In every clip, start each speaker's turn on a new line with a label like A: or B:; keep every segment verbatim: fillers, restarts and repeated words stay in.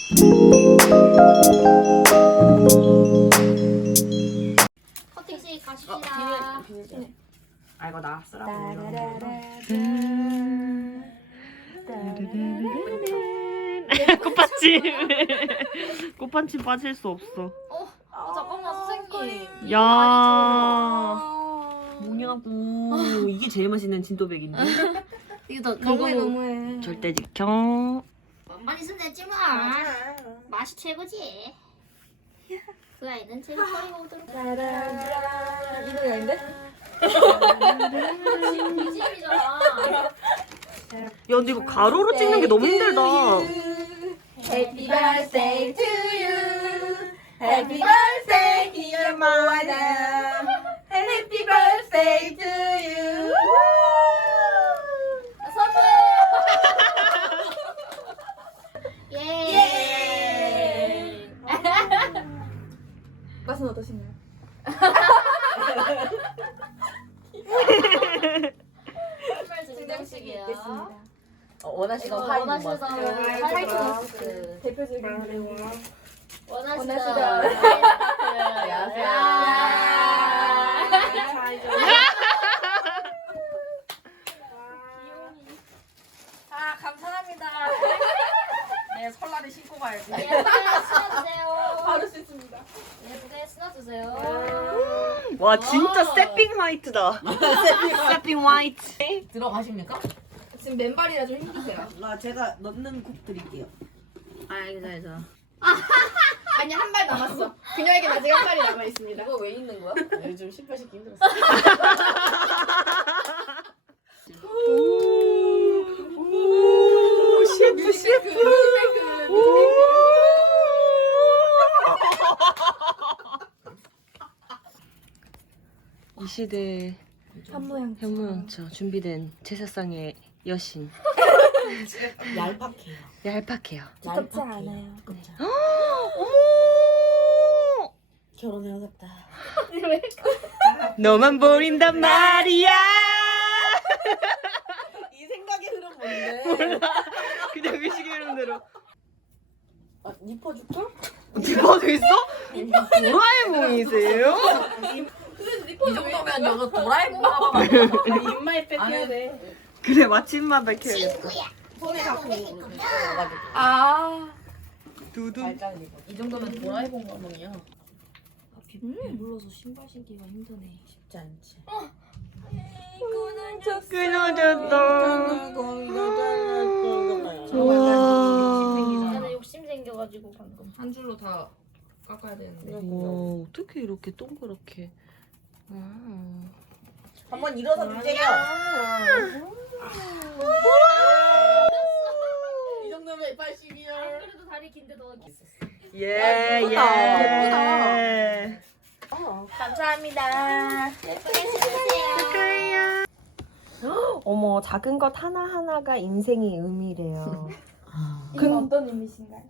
A: 커팅식 가십시다.
B: 어, 비닐, 비닐. 네. 아 이거 나 쓰라고.
C: 꽃받침. 꽃받침 빠질 수 없어.
A: 어, 어 잠깐만 선생님.
C: 야.
B: 뭐냐고. 이게 제일 맛있는 진또백인데.
A: 이거 더
D: 너무해
A: 이거
D: 너무해.
C: 절대 지켜.
A: 맛만 있으면 되지 뭐. 맛이 최고지. 그 아이는 제일 빨리 먹도록.
D: 이거 아닌데?
A: 비지엠이잖아.
C: 야 근데 이거 가로로 찍는 게 너무 힘들다.
D: Happy birthday to you. Happy birthday dear Moana. Happy birthday to you.
A: 선물. 예. 예.
D: 맛은 어떠신가요?
A: 선물 증정식이요.
B: 어, 원하시던
A: 이거
B: 화이트
A: 원하시던
B: 머스크.
A: 화이트 머스크.
D: 대표적인
A: 원하시던
D: 원하시던
A: 화이트
B: 안녕하세요.
D: 아 감사합니다.
B: 네, 설날에 신고 가야지.
A: 예쁘게 신어주세요.
D: 바로 씻습니다.
A: 예쁘게 신어주세요.
C: 와 진짜
A: 와.
C: 세핑 화이트다. 세핑 화이트.
B: 들어가십니까?
D: 지금 맨발이라 좀 힘드세요.
B: 아 제가 넣는 국 드릴게요.
A: 아, 알겠어, 알겠어.
D: 아니 한 발 남았어. 그녀에겐 아직 한 발이 남아 있습니다.
B: 이거 왜 있는 거야? 요즘 신발 신기 힘들었어.
C: 오 셰프 셰프. 이 시대
D: 한모양.
C: 현모양처 준비된 제사상의 여신.
B: 얄팍해요.
C: 얄팍해요.
D: 두껍지 않아요.
C: 어머!
B: 결혼해야겠다.
C: 너만 보인단 말이야.
B: 이 생각의 흐름 뭔데?
C: 그냥 의식의 흐름대로.
B: 아, 니퍼줄까?
C: 디퍼도 있어? 도라에몽이세요?
B: 이 정도면 이거 도라에몽 하나 만들어.
D: 입마에 뺏겨야 돼.
C: 그래 마침만 밝혀야겠다.
B: 손에 잡고
D: 아.
C: 두두.
B: 발자국 이거. 이 정도면 도라에몽 가방이야.
D: 물러서 신발 신기가 힘드네.
B: 쉽지 않지.
C: 끊어졌다. 와.
A: 나는 욕심 생겨가지고 방금.
D: 한 줄로 다 깎아야 되는데.
C: 와 어떻게 이렇게 동그랗게. 와.
B: 한번 일어서 주세요. 이 정도면 팔십이요.
A: 그래도 다리 긴데 너
C: 예
B: 예쁘다.
C: 예.
D: 감사합니다.
A: 예쁘게 신으세요.
C: 어머 작은 것 하나 하나가 인생의 의미래요.
D: 이건 어떤 의미신가요?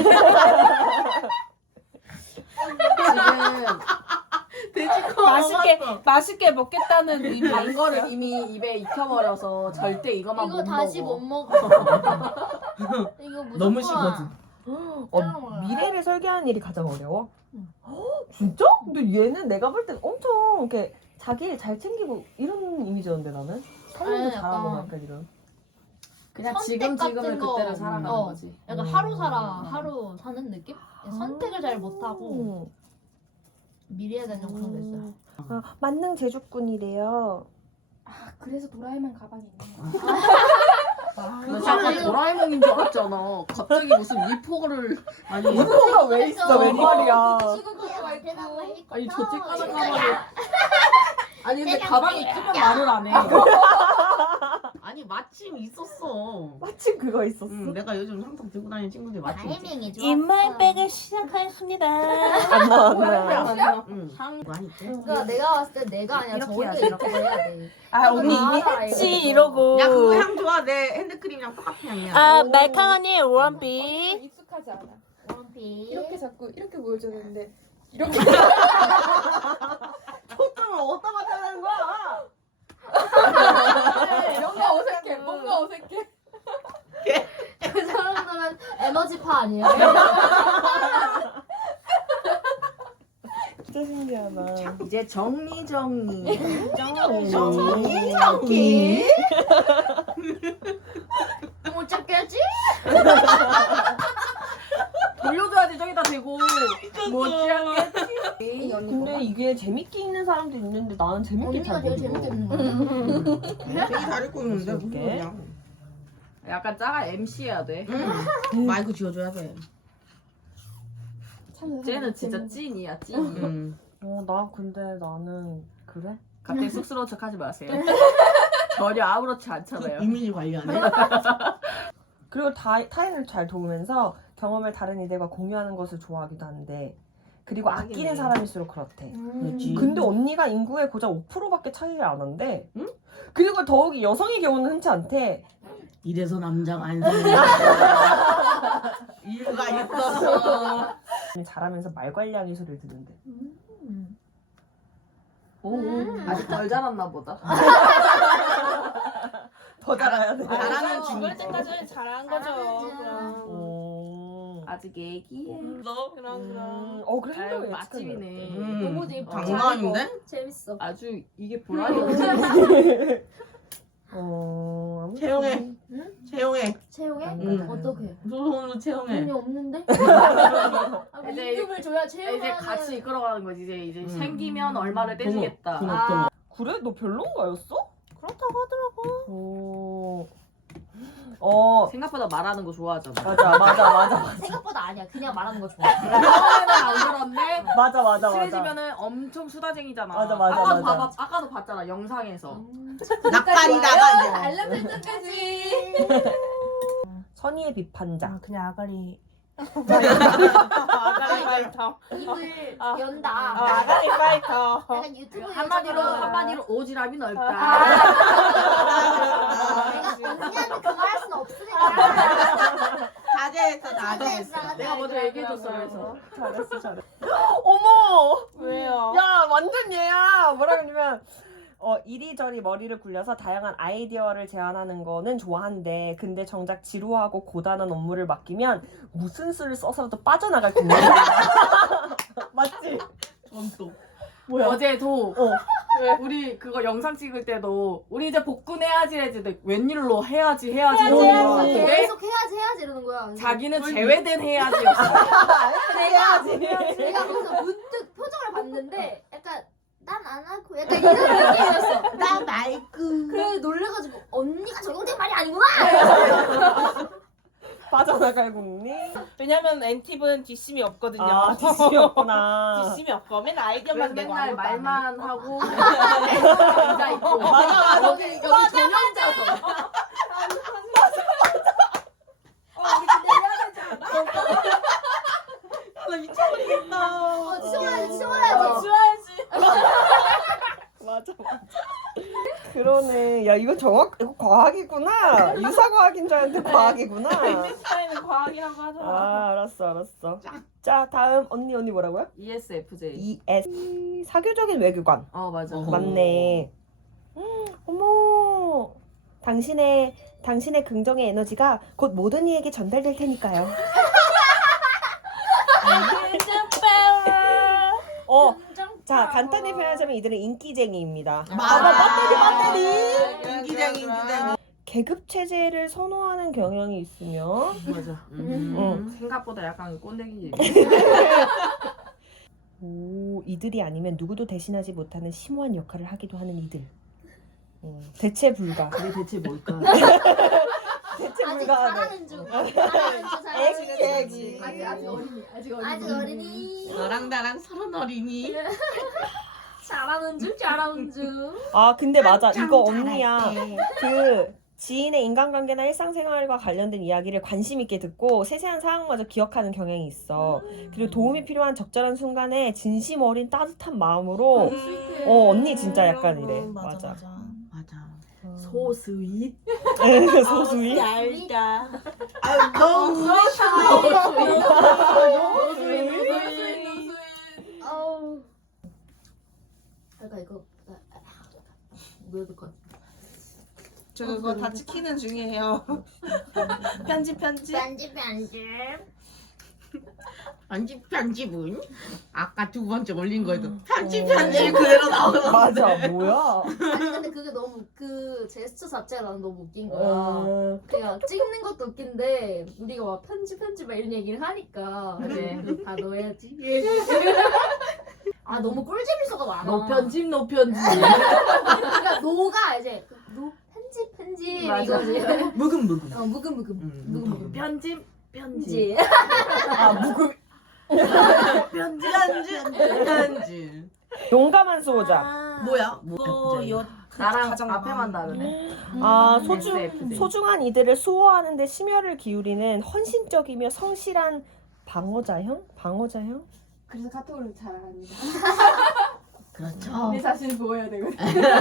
B: 지금
D: 맛있게 맛있게 먹겠다는 의미.
B: 단 거를 이미 입에 익혀버려서 절대 이거만
A: 이거
B: 못
A: 다시
B: 먹어.
A: 못 먹어. 이거 무조건.
B: 너무 시거든.
C: 어, 미래를 설계하는 일이 가장 어려워? 헉, 진짜? 근데 얘는 내가 볼 땐 엄청 이렇게 자기 일 잘 챙기고 이런 이미지였는데 나는 살림도
A: 아니,
C: 잘하고
A: 약간
C: 막 약간 이런.
B: 그냥
A: 선택
B: 지금 지금을
A: 같은 거.
B: 그때를 살아가는
A: 어.
B: 거지.
A: 약간 하루 살아 하루 사는 느낌? 선택을 잘 못하고 미래에 대한 그런 게 있어요.
C: 아, 만능 제주꾼이래요.
D: 그래서 도라에몽 가방이 있는 거야.
B: 나 잠깐 도라에몽인 줄 알았잖아. 갑자기 무슨 이포를 아니
C: 이거가 왜 있어? 웬 말이야?
A: 시골국가 있고.
B: 아니 저 찌까는 가방에 아니 근데 가방이 크면 말을 안 해. 아니 마침 있었어.
C: 마침 그거 있었어.
B: 응, 내가 요즘 항상 들고 다니는 친구들이 마침 있지.
A: 타이밍이 좋았어.
D: 인물백을 시작하였습니다.
C: 안 나와 안 나와.
B: 응, 상 많이 있대.
A: 그러니까 내가 봤을 때 내가 아니라
B: 이렇게
A: 저희도
B: 해야지,
A: 이렇게 해야 돼.
D: 아
A: 언니 이미
D: 했지 이러고.
B: 야 그거 향 좋아. 내 핸드크림이랑 똑같은 향이야.
D: 아 말캉언니 원피.
E: 익숙하지 않아.
A: 원피.
E: 이렇게 자꾸 이렇게 보여줘야 되는데 이렇게
B: 초점을 어디다 맞추는 거야?
E: 뭔가 어색해. 뭔가 어색해.
A: 그 사람들은 에너지파 아니에요?
C: 진짜 신기하다.
B: 이제 정리 정리.
C: 정리
B: 정리 정리.
A: 못 잡겠지?
B: 돌려줘야지 저기다 대고. 못지않게.
C: 근데 이게 재밌게 읽는 사람도 있는데 나는 재밌게
A: 언니가
C: 잘
A: 제일
C: 못
A: 재밌게
C: 읽어.
A: 읽는 거야.
F: 되게 잘 읽고 있는데 무슨
C: 이렇게.
F: 소리야?
B: 약간 짜가 엠씨 해야 돼.
F: 응. 마이크 지어줘야 돼.
B: 쟤는 진짜 찐이야 찐.
F: 응.
C: 어, 나 근데 나는 그래?
B: 갑자기 쑥스러운 척 하지 마세요. 전혀 아무렇지 않잖아요.
F: 이미지 관리하네.
C: 그리고 타, 타인을 잘 도우면서 경험을 다른 이들과 공유하는 것을 좋아하기도 한데 그리고
B: 하긴
C: 아끼는
B: 해.
C: 사람일수록 그렇대.
A: 음.
F: 그렇지.
C: 근데 언니가 인구의 고작 오 퍼센트밖에 차이를 안 한대. 응? 그리고 더욱이 여성의 경우는 흔치 않대.
F: 이래서 남자가 안 생겨. 이유가 있었어.
C: 잘하면서 말 관리하기 소리를 듣는데.
B: 오, 아직 덜 자랐나 보다.
C: 더 잘해야 돼.
F: 잘하는
E: 죽을
F: 중이고.
E: 때까지는 잘한 거죠.
A: 잘하는
E: 그럼.
C: 어.
B: 아직 애기해.
E: 그럼 그럼.
C: 음. 어 그래
B: 아유,
C: 행동이
B: 맛집이네.
C: 예측은
F: 음.
A: 너무 예뻐.
F: 장난 아닌데?
A: 재밌어.
B: 아주 이게 보람이 없지.
C: 어때? 어. 아무튼.
F: 채용해. 채용해.
A: 채용해?
C: 음.
A: 어떻게?
F: 소송으로 채용해.
A: 돈이 없는데? 아,
B: 이제-
A: 임금을 줘야 채용하는.
B: 이제 같이 이끌어가는 거지. 이제 이제
F: 음.
B: 생기면 얼마를 떼주겠다.
F: 동업,
B: 아,
F: 동업.
C: 그래? 너 별론가였어? 그렇다고 하더라고. 오. 어.
B: 생각보다 말하는 거 좋아하잖아.
C: 맞아 맞아 맞아
A: 생각보다 아니야. 그냥 말하는 거 좋아.
B: 처음에는 안 그런데
C: 맞아 맞아 맞아.
B: 친해지면은 엄청 수다쟁이잖아.
C: 맞아, 맞아,
B: 아까도
C: 맞아.
B: 봐봐, 아까도 봤잖아 영상에서.
F: 낙팔이다가 이제.
E: 알람 설정까지.
C: 선의의 비판자.
E: 그냥 아가리.
A: 아가리
E: 파이터.
A: 입을
E: 아.
A: 연다.
E: 아가리 파이터.
A: 약간 유튜브
B: 한마디로
A: 요즘처럼.
B: 한마디로 오지랖이 넓다.
A: 내가 언니한테 그 말할 수는 없으니까.
F: 자제했어, 자제했어.
A: 자제했어.
B: 내가 먼저 얘기해줬어 그래서.
C: 잘했어 잘했어. 어머.
E: 왜요?
C: 야 완전 얘야. 뭐라 그러냐면 어 이리저리 머리를 굴려서 다양한 아이디어를 제안하는 거는 좋아한데 근데 정작 지루하고 고단한 업무를 맡기면 무슨 수를 써서라도 빠져나갈 거야. 맞지?
F: 전또.
C: 뭐야?
B: 어제도
C: 어.
B: 우리 그거 영상 찍을 때도 우리 이제 복근해야지 해야지 웬일로 해야지 해야지
A: 해야지
B: 이러는
A: 해야지.
B: 건데
A: 계속 해야지 해야지 이러는 거야.
B: 자기는 제외된 해야지였어.
C: 해야지.
A: 내가 거기서 문득 표정을 봤는데 약간 난 안 하고 약간 이런 느낌이었어.
F: 나 마이크.
A: 그래 놀래가지고 언니가 적용된 말이 아니구나.
C: 빠져나갈 국리.
E: 왜냐면 엔팁은 뒷심이 없거든요.
C: 아 뒷심이었구나.
E: 뒷심이 없고 맨날
B: 그래서
E: 아이디어만 내고
B: 맨날
E: 아무것도 안 해.
B: 말만 하고 앉아 있고. 맞아 여기 여기 전형자서.
A: 어, 우리 근데 해야 되지 않아?
F: 나 미쳐버리겠다.
A: 어, 치워야지 치워야지.
E: 좋아야지.
C: 맞아 맞아. 그러네. 야 이거 정확 이거 과학이구나. 유사 과학인 줄 알았는데 과학이구나.
E: 차이는 과학이라고 하더라.
C: 아 알았어 알았어. 자 다음 언니 언니 뭐라고요?
B: 이에스에프제이.
C: 이에스 사교적인 외교관.
B: 어 맞아.
F: 어.
C: 맞네. 음, 어머. 당신의 당신의 긍정의 에너지가 곧 모든 이에게 전달될 테니까요. 어. 자 간단히 표현하자면 이들은 인기쟁이입니다.
F: 맞아.
C: 배터리,
F: 인기쟁이, 인기쟁이.
C: 계급 체제를 선호하는 경향이 있으며
B: 맞아.
F: 음.
C: 음.
B: 생각보다 약간 꼰대기.
C: 오 이들이 아니면 누구도 대신하지 못하는 심오한 역할을 하기도 하는 이들. 음, 대체 불가.
B: 그게 대체 뭘까?
C: 대체
A: 아직
C: 불가하네.
A: 잘하는 중. 잘하는 중 잘하는
C: 애기
A: 중.
C: 애기.
A: 아직 아직 어린이. 아직 어린이. 아직 어린이.
F: 너랑 나랑 서른 어린이.
A: 잘하는 중 잘하는 중.
C: 아 근데 맞아
F: 참
C: 이거
F: 잘할
C: 언니야.
F: 때.
C: 그 지인의 인간관계나 일상생활과 관련된 이야기를 관심 있게 듣고 세세한 사항마저 기억하는 경향이 있어. 그리고 도움이 필요한 적절한 순간에 진심 어린 따뜻한 마음으로 어 언니 진짜 약간 이래. 맞아.
F: 맞아.
B: 소스윗.
C: 소수이.
F: 얇다. 아유 너무
A: 아우. 그러니까 이거 뭐야 그 건.
F: 저 그거 다 찍히는 중이에요. 편집 편집.
A: 편집 편집.
F: 편집 편집은 아까 두 번째 올린 거에도 편집
C: 어.
F: 편집 그대로 나오는
C: 맞아 뭐야?
D: 아니 근데 그게 너무 그 제스처 자체가 나는 너무 웃긴 거야.
C: 어...
D: 그냥 찍는 것도 웃긴데 우리가 막 편집 편집 막 이런 얘기를 하니까
A: 그래.
D: 이제 다 넣어야지. 아 너무 꿀잼일서가 많아.
B: 너 편집 너 편집.
D: 그러니까 노가 이제 노 편집 편집
B: 맞아.
D: 이거지.
F: 묵음 묵음.
D: 어 묵음 묵음
F: 음,
D: 묵음 묵음
B: 편집 편집.
D: 편집.
C: 아 무금
F: 편집 편집 편집.
C: 용감한 수호자.
F: 뭐야? 뭐?
E: 또 요,
B: 나랑
E: 가장
B: 앞에만
E: 많이.
B: 다르네.
C: 아 소중
B: 엑스에프제이.
C: 소중한 이들을 수호하는데 심혈을 기울이는 헌신적이며 성실한 방어자형? 방어자형?
D: 그래서 카톡을 잘 안 합니다.
F: 그렇죠.
D: 내 자신을 보여야 되거든.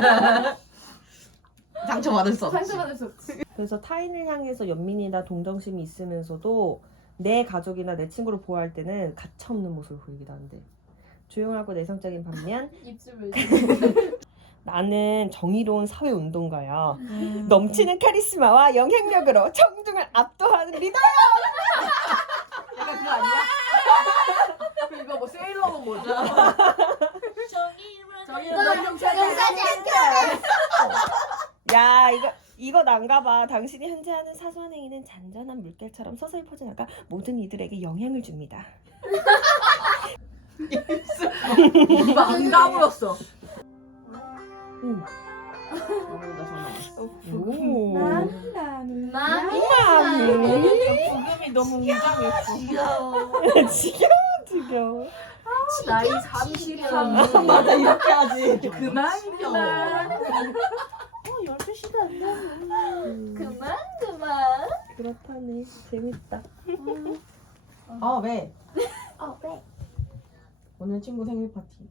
F: 상처 받을 수 없지.
D: 상처받을 수 없지.
C: 그래서 타인을 향해서 연민이나 동정심이 있으면서도 내 가족이나 내 친구를 보호할 때는 가차없는 모습을 보이기도 한대. 조용하고 내성적인 반면
D: 입술을.
C: 나는 정의로운 사회운동가야. 넘치는 카리스마와 영향력으로 청중을 압도하는 리더.
B: 약간 그거 아니야? 이거 뭐 세일러문 뭐죠?
A: 정의로운
D: 용서하지
C: 야 이거 이거 난가봐. 당신이 현재 하는 사소한 행위는 잔잔한 물결처럼 서서히 퍼져나가 모든 이들에게 영향을 줍니다.
B: 안 가물었어.
C: 응.
B: 어머니가 전화 왔어.
C: 오.
D: 마미.
E: 부금이 너무 웅장했어.
F: 귀여워.
C: 지겨워 지겨워.
B: 나이 삼십이라니. 맞아 이렇게 하지. 그만 그만.
E: 열두 시도 안 돼.
D: 그만 그만.
C: 그렇다네. 재밌다.
F: 아 왜?
D: 어 왜?
F: 오늘 친구 생일 파티.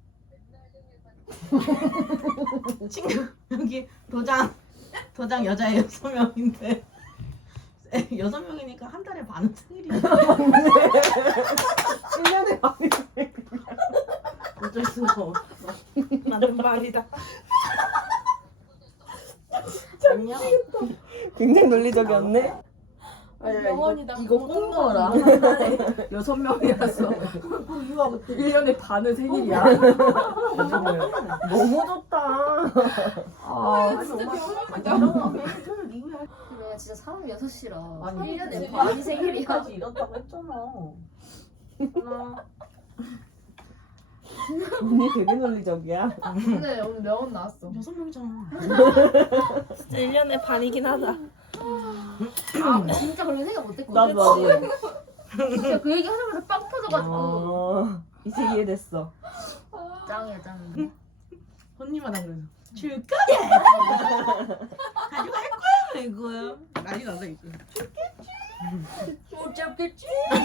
F: 친구 여기 도장 도장 여자 여섯 명인데 여섯 명이니까 한 달에 반은 생일이야.
C: 일 년에 많이
F: 어쩔 수가 없어.
E: 맞는 말이다.
F: 안녕.
C: 굉장히 논리적이었네.
B: 영원이다. 이거 꼭 넣어라. 여섯 명이라서 일 년에 반은 생일이야.
C: 너무 좋다.
B: 아,
D: 진짜
F: 이거야.
D: 그래 진짜 사람 여섯 시라.
F: 아니,
D: 일 년에
F: 지금
D: 반이 생일이야.
F: 까지 이렇다고 했잖아. 하나.
C: 언니 되게 논리적이야.
D: 근데 오늘 명언 나왔어.
F: 여섯 명이잖아.
E: 진짜 일 년에 반이긴 하다.
D: 아 진짜 그렇게 생각 못했거든.
C: 나도 나도.
D: 진짜 그 얘기 하자마자 빵 터져가지고.
C: 어, 이제 이해됐어.
D: 짱이야 짱.
F: 언니마다 그래서 줄거야. 가져갈 거야 이거야. 난리 났어 이거.
D: 못 잡겠지?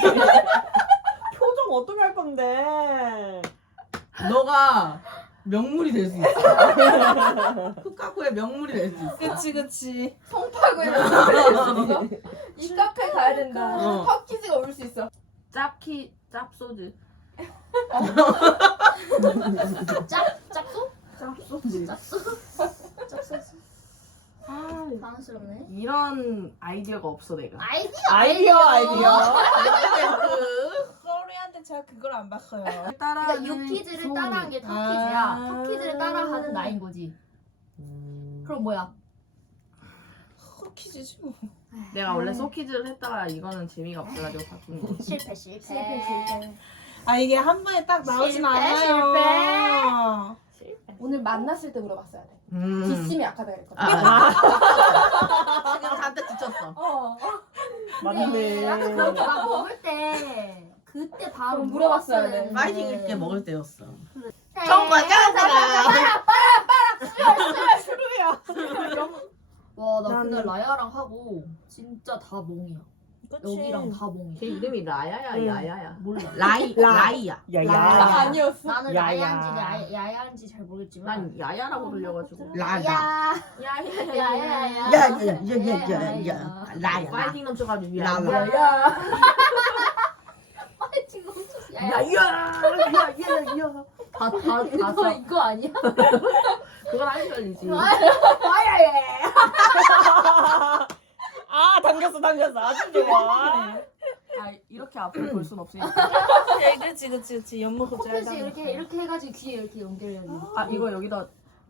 C: 표정 어떻게 할 건데?
F: 너가 명물이 될 수 있어. 흑가구의 명물이 될 수 있어.
E: 그치 그치.
D: 송파구에 나왔어. 이 카페 가야 된다.
F: 어.
D: 팝키즈가 올 수 있어.
B: 짭키 짭소드.
D: 짭 짭소?
B: 짭소드.
D: 짭소? 짭소?
B: 아
D: 당황스럽네.
B: 이런 아이디어가 없어 내가.
D: 아이디어
C: 아이디어 아이디어.
E: 서울이한테 제가 그걸 안 봤어요.
D: 그러니까 유키즈를 따라한 게 팝키즈야. 팝키즈를 따라하는 나인 거지. 그럼 뭐야?
E: 퀴즈지 뭐.
B: 내가 원래 소키즈를 했다가 이거는 재미가 없어가지고 바꾼 거.
D: 실패 실패.
E: 실패 실패. 아 이게 한 번에 딱 나오진
D: 실패,
E: 않아요.
D: 오늘 만났을 때 물어봤어야 돼.
F: 음.
D: 뒷심이 약하다 그랬거든.
F: 아, 지금 잔뜩 지쳤어.
D: 어.
C: 맞네.
D: 아까 그렇게 막 먹을 때 그때 바로 물어봤어야 돼.
F: 파이팅 있게 먹을 때였어.
D: 정말
F: 짱짱아.
D: 와, 나 그날 라야랑 하고 진짜 다 멍이야.
E: 그치.
D: 여기랑 다 멍이야.
B: 걔 이름이 라야야
C: 응.
B: 야야야.
D: 몰라.
F: 라이
C: 라.
F: 라이야.
C: 야야.
D: 나 아니었어. 나는
C: 야야.
D: 라야인지 야- 야야인지 잘 모르겠지만.
B: 난 야야라고 불려가지고.
F: 라다.
D: 야.
B: 야야야.
D: 야야야.
F: 야야야야야. 라야.
B: 파이팅 넘쳐가지고
F: 라.
B: 야야.
D: 야야. 파이팅 넘쳤어. 야야.
B: 야야야야야.
D: 다다다 이거 이거 아니야?
B: 그건 알려야지.
C: 아 당겼어 당겼어 아주 좋아.
B: 아 이렇게 앞을 볼 순 없으니까.
E: 그치 그치 그치 연목을
D: 커플씩 이렇게 이렇게 해가지고 귀에 이렇게 연결해야 돼.
B: 아 이거 여기다.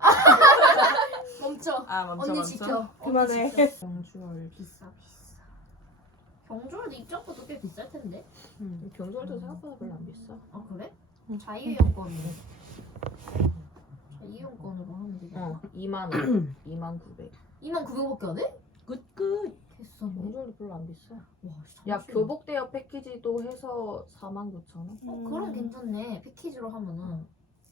D: 멈춰.
B: 아 멈춰
D: 언니
B: 멈춰.
D: 지켜.
C: 그만해.
B: 경주월.
A: 비싸 비싸. 경주월도 입장료도 꽤 비쌀 텐데.
B: 음, 경주월도 생각보다 별로 안 비싸.
A: 아 그래? 자유이용권. 자유이용권으로 하면 되겠다.
B: 어 이만 원, 이만 구백.
D: 이만 구백밖에 안 해?
B: 끝끝.
A: 개싸네.
B: 경주월도 별로 안 비싸.
D: 와,
B: 야
D: 잠시만.
B: 교복 대여 패키지도 해서 사만 구천 원.
A: 어 그럼 괜찮네. 패키지로 하면은.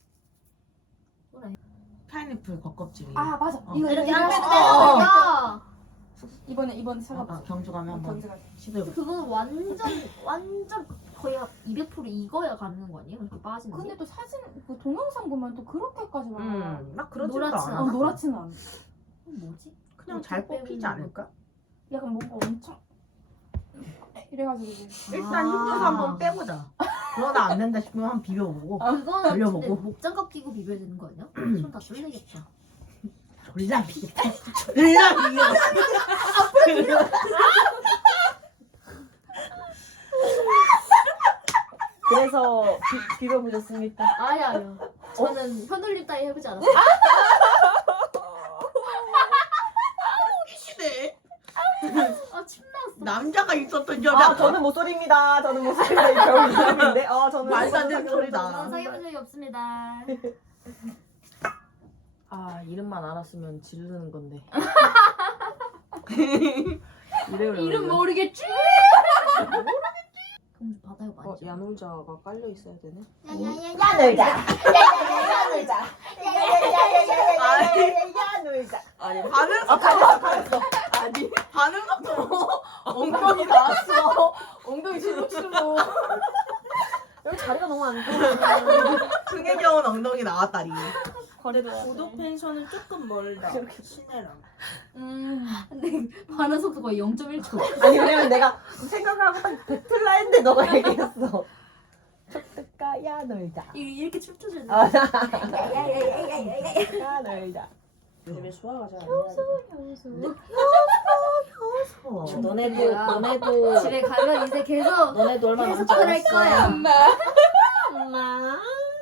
F: 파인애플 겉껍질이.
E: 아 맞아
F: 어.
E: 이거
A: 이렇게
E: 이거,
A: 하면
E: 이거.
A: 되는구나.
E: 이번에 이번에
F: 아,
E: 사가
F: 나 경주 가면 한번
E: 던져가
F: 시도해볼게.
A: 그거는 완전 완전 거의 이백 퍼센트 익어야 가는 거 아니에요? 이렇게 빠지는
E: 근데
A: 게?
E: 또 사진 그 동영상 보면 또 그렇게까지 막
F: 음, 막 그러지도
A: 노랗진
F: 않아.
E: 어, 노랗지는 않아.
A: 그럼 뭐지?
F: 그냥 잘 뽑히지 않을까?
E: 약간 뭔가 엄청 이래가지고 이제
F: 일단
A: 아.
F: 힘줘서 한번 빼보자. 그러다 안 된다 싶으면 한번 비벼보고.
A: 그거는 근데
F: 돌려보고.
A: 목장갑 끼고 비벼야 되는 거 아니야? 손 다 쫄리겠다.
F: 졸라 비겠다. 졸라 비겨.
C: 그래서 비, 비벼보셨습니까?
A: 아니 아니요. 저는 현울림 따위 해보지 않았어요.
F: 시대.
A: 아침 나왔어.
F: 남자가 있었던 여자.
C: 아 저는 모쏠입니다. 저는 모쏠인데 겨울 사람인데. 아 저는
F: 말도 안 되는
C: 모쏠
F: 소리다.
A: 저는 사귀어본 적이 없습니다.
B: 아 이름만 알았으면 지르는 건데.
A: 이름 모르겠지? 그럼 바다에 많이.
B: 어 야놀자가 깔려 있어야 되네.
A: 야야야야.
C: 야놀자. 야놀자.
F: 아니 반응 속도 아니 반응 속도 엉덩이 나왔어. 엉덩이 실룩실룩.
C: 여기 자리가 너무 안 좋아.
F: 등의 경우는 엉덩이 나왔다리.
C: 거리도
E: 고독 펜션은 조금 멀다 시내랑
A: 음. 근데 반응 속도 거의 영 점 일 초.
C: 아니 왜냐면 내가 생각하고 딱 뱉을라 했는데 너가 얘기했어. 촉득가 야놀자.
A: 이렇게 춤춰주는.
C: 아, 야놀자.
B: 요즘에 수화가 잘안
F: 어.
B: 너네도
A: 뭐야?
B: 너네도
A: 집에 가면 이제 계속
B: 너네도 얼마
A: 계속
B: 남지
A: 그럴
B: 않았어.
A: 거야.
C: 엄마.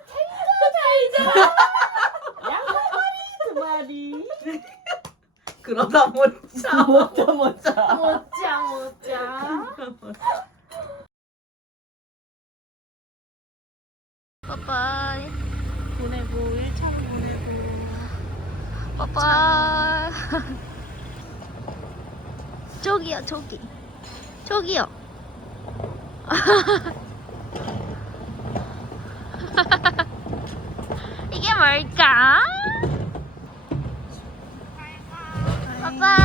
C: 두 마리.
F: 그러다 못자
C: 못자 못자.
A: 못자 못자. 빠빠이.
E: 보내고 일 차로 보내고
A: 빠빠이. 저기요 저기. 저기요. 이게 뭘까? 빠빠이.